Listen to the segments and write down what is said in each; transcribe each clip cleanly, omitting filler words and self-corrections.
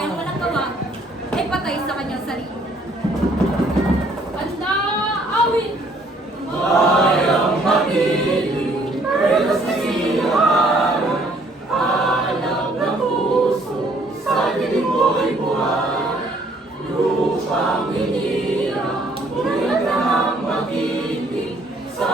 tayong walang gawa ay patay sa kanyang sarili. Banda, awit! Bayang magiging, pero sa siyahan, alam ng puso, sa dilim mo'y buhay. Lupang hinirang, tulad ng magiging, sa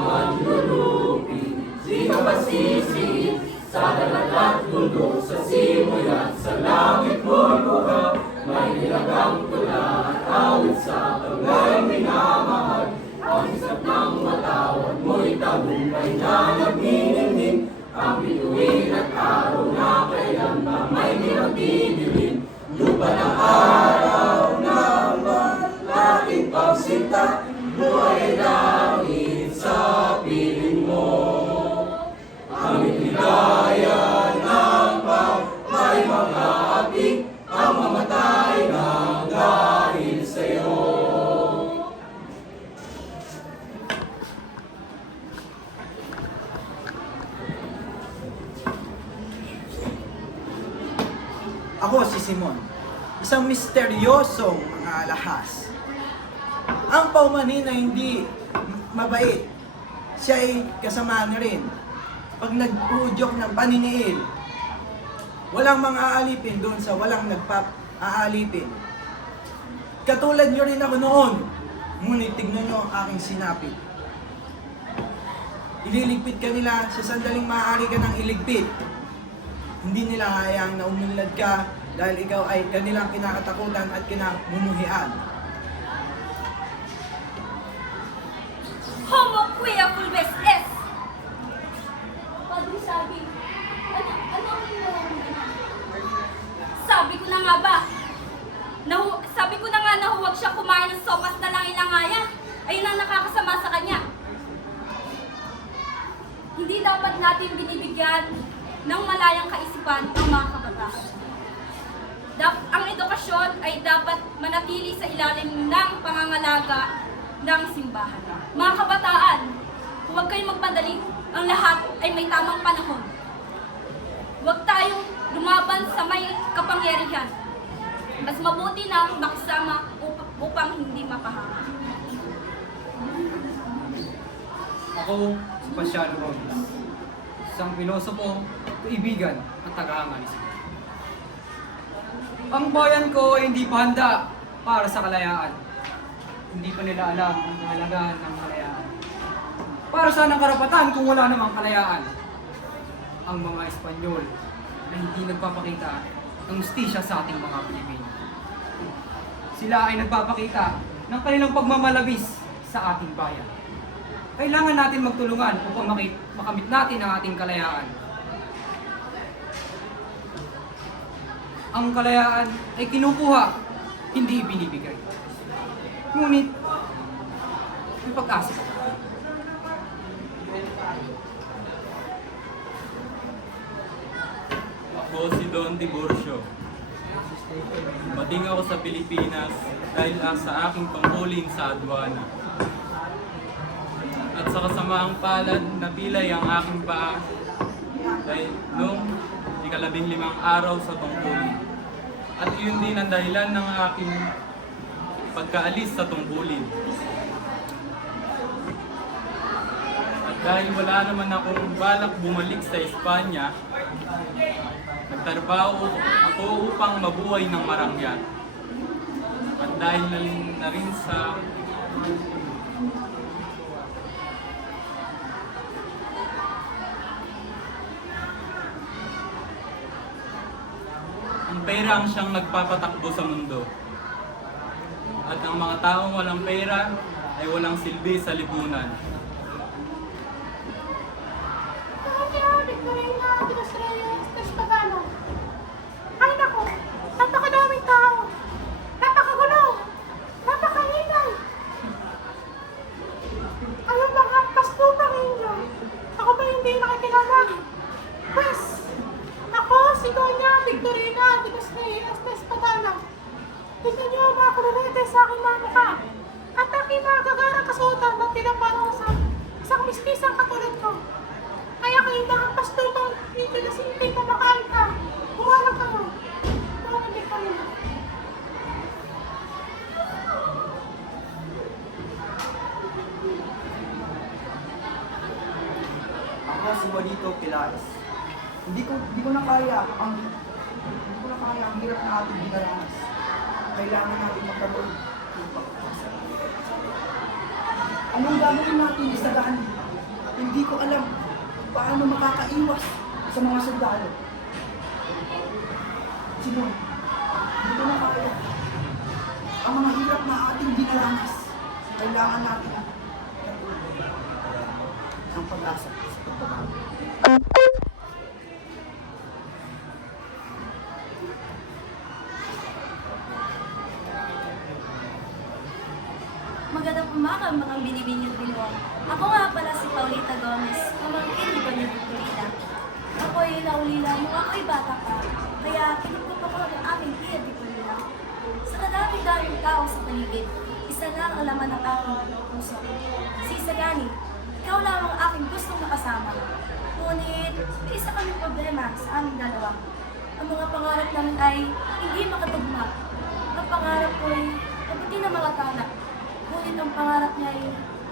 manlulupi, di ka masisihin, sa dagat at bundok, sa simoy at sa langit mo'y buka. May nilagang tula at awit sa tagay minamahal. Ang isap ng matawad mo'y tagumpay na nagniningning. Ang bituin at araw na kailan ba may dinagdidilim. Lupa ng araw naman ating pagsinta, buhay langit sa piling mo. Ang ligaya ng may mga ating ang mamatay ng dahil sa'yo. Ako si Simon, isang misteryosong mga alahas. Ang paumanhin na hindi mabait, siya ay kasama na rin. Pag nag-uudyok ng paniniil, walang mga aalipin doon sa walang nagpap-aalipin. Katulad nyo rin ako noon, ngunit tignan nyo ang aking sinapit. Ililigpit ka nila sa sandaling maaari ka ng iligpit. Hindi nila hayang na umulad ka dahil ikaw ay kanilang kinakatakutan at kinamumuhian. Homo quia fulves est! Padre sabi, ano ang nararamdaman? Sabi ko na nga ba, sabi ko na nga na huwag siya kumain ng sopas na lang inangaya. Ayun ang nakakasama sa kanya. Hindi dapat natin binibigyan ng malayang kaisipan ang mga kabataan. Ang edukasyon ay dapat manatili sa ilalim ng pangangalaga ng simbahan. Mga kabataan, huwag kayong magpadali. Ang lahat ay may tamang panahon. Huwag tayong lumaban sa may kapangyarihan. Mas mabuti na makisama upang hindi mapahama. Ako, si Pasiano Robles, isang pilosopo, kaibigan at tagahanga ni Simon. Ang bayan ko ay hindi pa handa para sa kalayaan. Hindi pa nila alam ang kahalagahan ng kalayaan. Para saan ang karapatan kung wala namang kalayaan? Ang mga Espanyol ay hindi nagpapakita ng hustisya sa ating mga Pilipino. Sila ay nagpapakita ng kanilang pagmamalabis sa ating bayan. Kailangan natin magtulungan upang makamit natin ang ating kalayaan. Ang kalayaan ay kinukuha, hindi binibigay. Ngunit, may pag-asa. Ako si Don Tiburcio. Mating ako sa Pilipinas dahil sa aking tungkulin sa adwana. At sa kasamaang palad, napilay ang aking paa dahil noong 15 araw sa tungkulin. At iyon din ang dahilan ng aking pagkaalis sa tungkulin. At dahil wala naman akong balak bumalik sa Espanya, nagtrabaho ako upang mabuhay ng marangya. At dahil na rin sa ang pera ang siyang nagpapatakbo sa mundo. At ang mga taong walang pera ay walang silbi sa lipunan. Ay nako, napakadaming tao. Napakagulo. Napakaingay. Ano ba nga pastupang inyo? Ako ba hindi nakikilala? Pues, ako si Doña Victorina de los Reyes de Espadana. Tignan niyo ang mga kulurete sa aking mga mukha. At aking mga gagarang kasuotan na tinaparang sa isang mistisang katulad ko. Kaya kayo na ang pastupang hindi na sinting na makain ka. Buwalang ka mo. Buwalang ka. Hindi ko na kaya ang hirap na ating dinaranas. Kailangan natin magkaroon ng pagkakasa. Anong gagawin natin, Isagani? Hindi ko alam paano makakaiwas sa mga sundalo. Simon, hindi ko na kaya. Ang mga hirap na ating dinaranas, kailangan natin ng pag-asa sa pagbabago. Magandang umaga mga binibinyag binuang. Ako nga pala si Paulita Gomez, pamangkin ni Doña Victorina. Ako'y naulila nung ako'y bata pa, kaya pinagpup ako ng aming tiya Victorina. Sa kadaming-daming tao sa paligid, isa lang ang laman ng aking puso. Si Isagani, ikaw lang ang aking gustong makasama. Ngunit, may isa kaming problema sa aming dalawa. Ang mga pangarap namin ay hindi makatugma. Ang pangarap ko'y abutin ang mga tana. Ngunit ang pangarap niya ay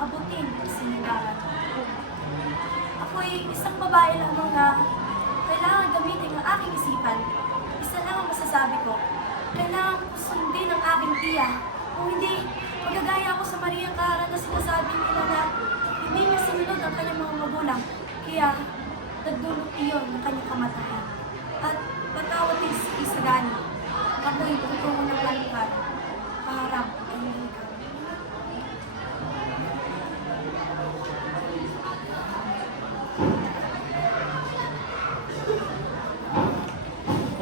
abutin ang sinigaran. Ako'y isang babae lamang na kailangan gamitin ang aking isipan. Isa lang ang masasabi ko. Kailangan ko sundin ang aking tiya. Kung hindi, magagaya ako sa Maria Clara na sinasabi nila na hindi niya sinunod ang kanyang mga magulang. Kaya, nagdulot iyon ng kanyang kamatayan. At patawad din si Isagani. Ako'y tutungo ng lalakad. Paharap ang lingkod.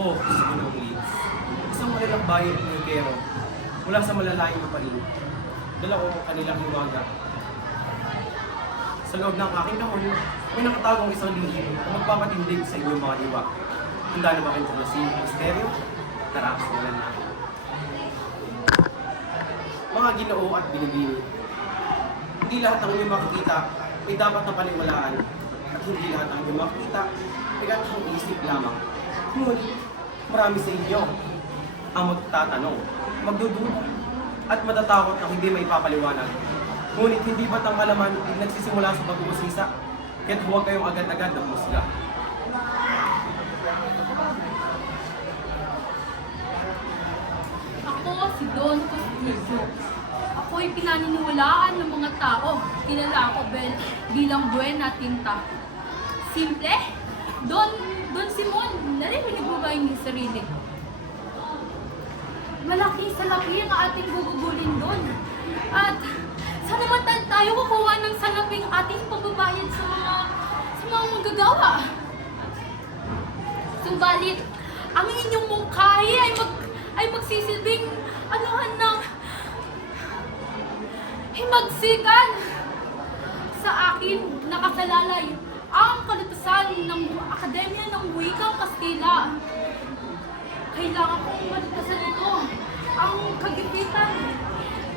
Ako, si Ginong Leeds, isang malalang bayan ng Nugero, mula sa malalayong lupain. Dala ko kanilang hiwaga. Sa loob ng aking kahon, may nakatagong isang lihim na magpapatindig sa inyong mga diwa. Handa na ba kayong tuklasin ang misteryo? Tara, simulan natin. Mga Ginoo at Binibini, hindi lahat ng inyong makikita ay dapat na paniwalaan at hindi lahat ng inyong makikita ay gatong isip lamang. Ngunit, marami sa inyo ang magtatanong, magdududa, at matatakot ang hindi may papaliwanag. Ngunit hindi ba't ang kalaman ay nagsisimula sa pag-uusisa? Kaya't huwag kayong agad-agad na musga. Ako si Don Castillo. Ako'y pinaniniwalaan ng mga tao. Kilala ako bilang Buena Tinta. Simple? Don Simon, narinig mo ba yung sarili? Malaki salapi ang ating gugugulin doon. At saan naman tayo kukuha ng salaping ating pagbabayad sa mga manggagawa? Subalit, ang inyong mungkahi ay magsisilbing anuhan ng himagsikan. Sa akin, nakasalalay ang kalutasan ng Akademya ng Wikang Kastila. Kailangan kong malutasan ito. Ang kagipitan,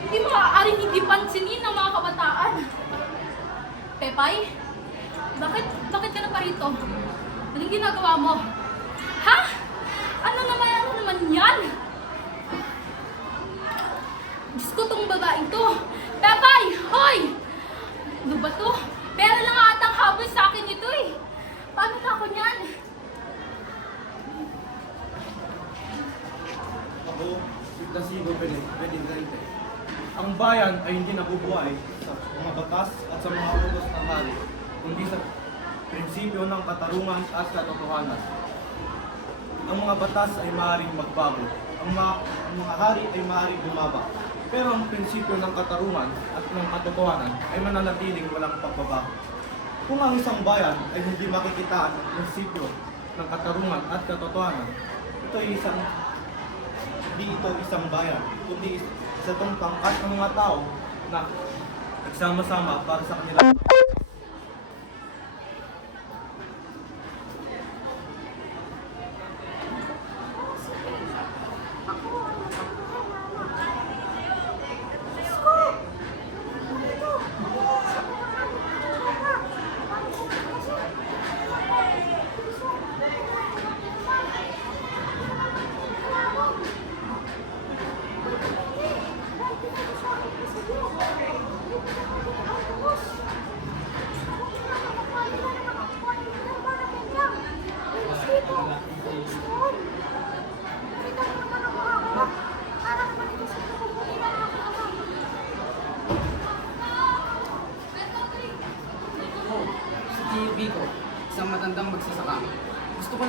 hindi maaaring hindi pansinin ng mga kabataan. Pepay, bakit ka na pa rito? Anong ginagawa mo? Ha? Ano naman yan? Diyos ko tong babaeng to. Pepay! Hoy! Ano ba to? Pera lang atang habol sa akin ito eh. Paano na ako niyan? Ako, si Placido Benedente. Ang bayan ay hindi nabubuhay sa mga batas at sa mga utos ng hari, kundi sa prinsipyo ng katarungan at katotohanan. Ang mga batas ay maaaring magbago, ang mga hari ay maaaring bumaba, pero ang prinsipyo ng katarungan at ng katotohanan ay mananatiling walang pagbabago. Kung ang isang bayan ay hindi makikitaan ang prinsipyo ng katarungan at katotohanan, hindi ito isang bayan, kundi isa itong pangkat ng mga tao na nagsama-sama para sa kanila.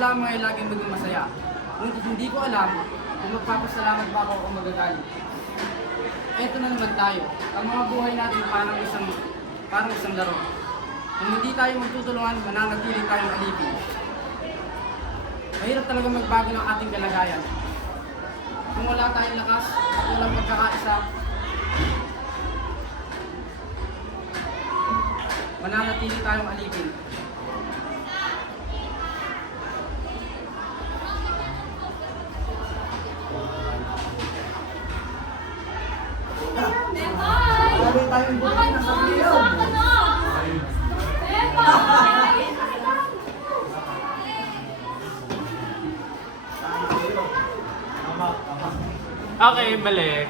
lamang ay laging maging masaya. Ngunit hindi ko alam kung magpapasalamat ba ako o magagalit. Eto na naman tayo. Ang mga buhay natin parang isang laro. Kung hindi tayo magtutulungan, mananatili tayong alipin. Mahirap talaga magbago ng ating kalagayan. Kung wala tayong lakas at walang pagkakaisa, mananatili tayong alipin. Lalo tayong buhay na sa iyo. Okay, balik.